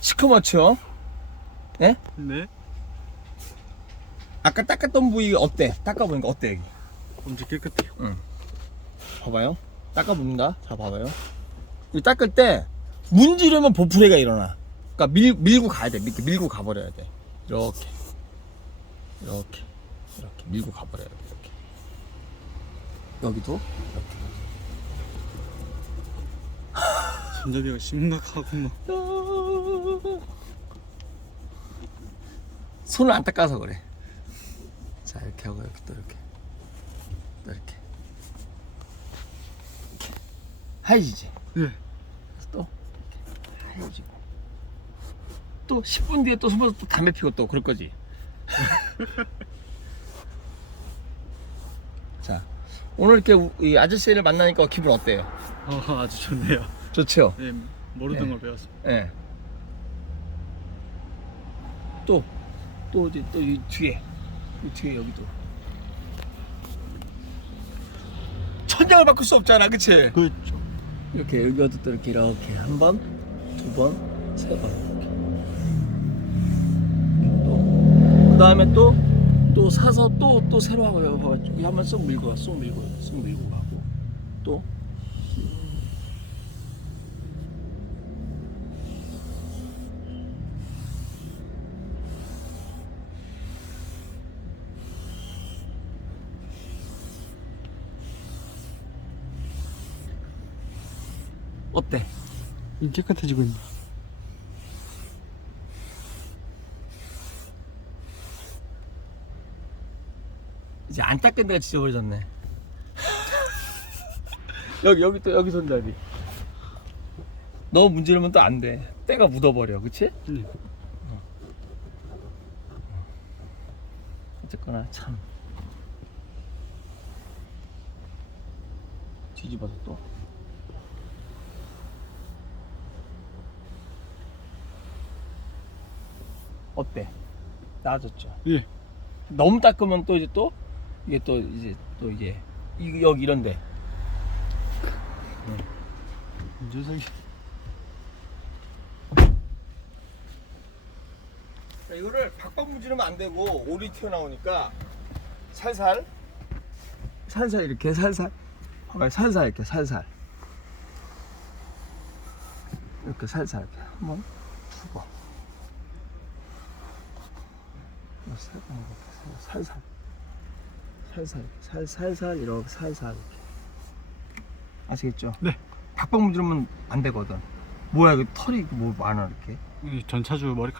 시커멓죠? 예? 네. 아까 닦았던 부위 어때? 닦아보니까 어때 여기? 엄청 깨끗해요. 봐봐요. 닦아봅니다. 자, 봐봐요. 이 닦을 때 문지르면 보풀이가 일어나. 그러니까 밀, 밀고 가야 돼. 이렇게 밀고 가버려야 돼. 이렇게. 이렇게. 이렇게 밀고 가버려야 돼. 이렇게. 여기도 손잡이가 심각하구만. 손을 안 닦아서 그래. 자, 이렇게 하고 이렇게 또 이렇게. 또 이렇게. 이렇게. 하얘지지? 네. 또 이렇게 하얘지고 또 10분 뒤에 또 숨어서 또 담배 피고 또 그럴 거지 자 오늘 이렇게 우- 이 아저씨를 만나니까 기분 어때요? 어, 아주 좋네요. 좋죠? 네, 모르던 네. 걸 배웠어요. 예. 또, 또 이제 또이 뒤에, 이 뒤에 여기도. 천장을 바꿀 수 없잖아, 그치? 그렇죠. 이렇게 여기도 또 이렇게 이렇게 한 번, 두 번, 세 번. 이렇게. 또, 그 다음에 또, 또 사서 또, 또 새로 하고, 여기 한번 쏙 밀고 가, 쏙 밀고, 가, 쏙 밀고 가고, 또. 어때? 이 깨끗해지고 있네. 이제 안 닦은 데가 지저분해졌네. 여기 여기 또 여기 손잡이. 너 문지르면 또 안 돼. 때가 묻어버려, 그치? 네. 어쨌거나 참. 뒤집어서 또. 어때? 나아졌죠? 예. 너무 닦으면 또 이제 또 이게 또 이제 또 이게 이 여기 이런데 녀석이. 이거를 박박 문지르면 안 되고 올이 튀어나오니까 살살 살살 이렇게 살살 봐봐요 살살 이렇게 살살 이렇게 살살 이렇게 한번 두번 세번 이렇게 살살 살살 살 살살 이렇게 살살 이렇게 아시겠죠? 네. 박박 문지르면 안 되거든 뭐야 이거 털이 뭐 많아 이렇게 이 전차주 머리카락.